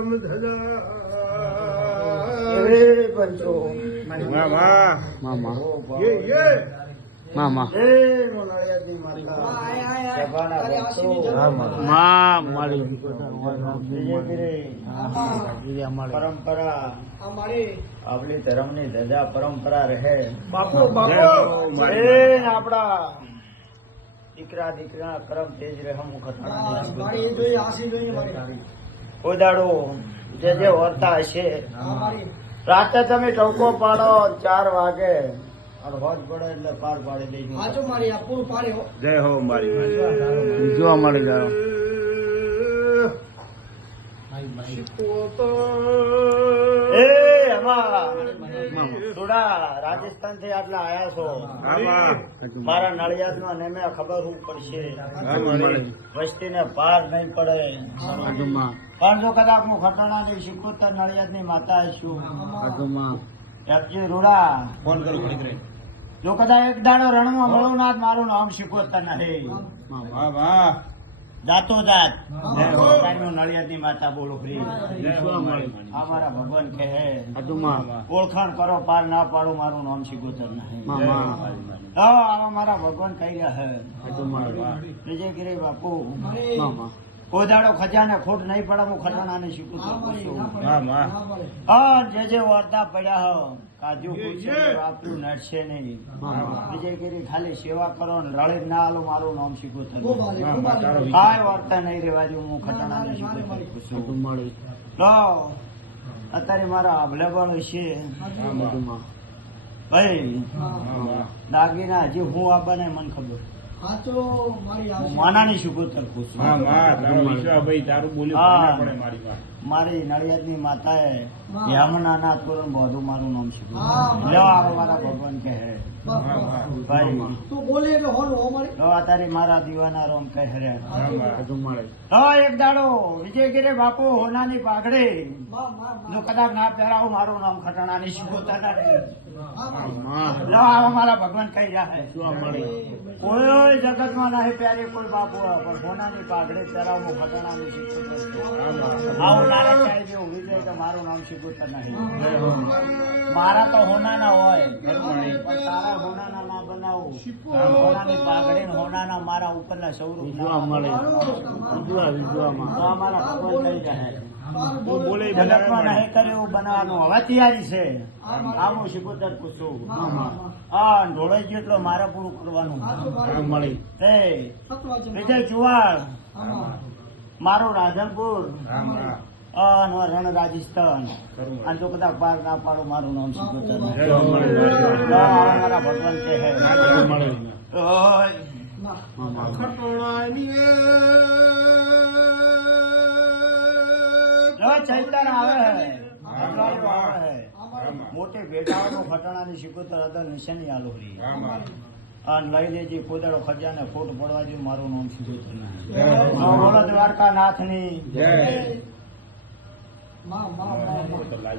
કરમ ધજા રે પરંપરા આપણી ધર્મની ધજા પરંપરા રહે. બાપુ આપડા દીકરા દીકરા કરમ તેજ રહે મુખ કોદાડો જે જે વર્તા હશે. રાતે તમે ટોકો પાડો ચાર વાગે. પડે એટલે પાર પાડી દઈશું જય હો મારી જોવા મળી જાઓ એ થોડા રાજસ્થાનથી આટલા આયા છો. મારા નડિયાદ નો નેમે ખબર હું પડશે. વસ્તી ને પાર નહીં પડે. પણ જો કદાચ હું ખટાણા ની શીખોતર નડિયાદની માતા છું. એફજી રૂડા. ફોન કરું જો કદાચ એક દાડો રણમાં મળું ના મારું નામ શીખોતર નહીં. વાહ વાહ જાતો જાત. માતા બોલો ફ્રી. અમારા ભગવાન કહે હે ઓળખાણ કરો પાર ના પાડો મારું નામ શિગોતર ના આવા મારા ભગવાન કહી રહ્યા હે. વિજય ગિરી બાપુ. મામા કોદાડો ખજાને ખોટ નહીં પડે હું શીખું છું. હા જે જે વાર્તા પડ્યા હો કાજુ આપણું નડશે નહીં. વિજયગીરી ખાલી સેવા કરો ને રળે ના આલો મારું નામ શીખું થયું કાંઈ વાર્તા નહીં રેવાજો હું ખટાણાને શીખું છું તો અત્યારે મારા અવેલેબલ છે. ભાઈ દાગીના હજી હું આપવાને મને ખબર. માનાની શીખું છું મામા તારો બોલ્યું પડે મારી વાત? મારી નડિયાદની માતાએ યામનાના તોરણ બધું મારું નામ શીખ્યું લેવા મારા ભગવાન કહે. મામા ભાઈ તું બોલે એટલે હોનું હો મારી. દીવાના રોમ કહે તો એક દાડો વિજયગીરે બાપુ હોનાની પાઘડે. જો કદાચ ના પહેરાવું મારું નામ ખટાણાની શીખોતા નથી આવે મારા ભગવાન કહી જાય મળી કોઈ જગતમાં નહીં પહેરી કોઈ બાપુ પણ હોનાની પાઘડે પહેરાવું ખટાણાની શીખોતા મારું નામ શીખોતા નહીં મારા તો હોનાના હોય. પણ તારા હોનાના ના બનાવું. હોનાની પાઘડી ને હોનાના મારા ઉપરના જોવા મળે. તો અમારા થઈ જાય મારે પૂરું કરવાનું. વિજય ચુવાડ મારું રાધનપુર. મામા રણ રાજસ્થાન અને જો કદાચ પાર ના પાડો મારું નામ મારી. તો મારા ભગવાન છે ચૈતર આવે મોટી ભેટાઓનું ખટાણાની શીખોતર હતા નિશાની આલો અને લઈ લેજે કોદાળો ખજાને ફોટ પડવા જેવું મારું નામ હો. બોલો દ્વારકા નાથની જય માં માં માં માં તો લાગે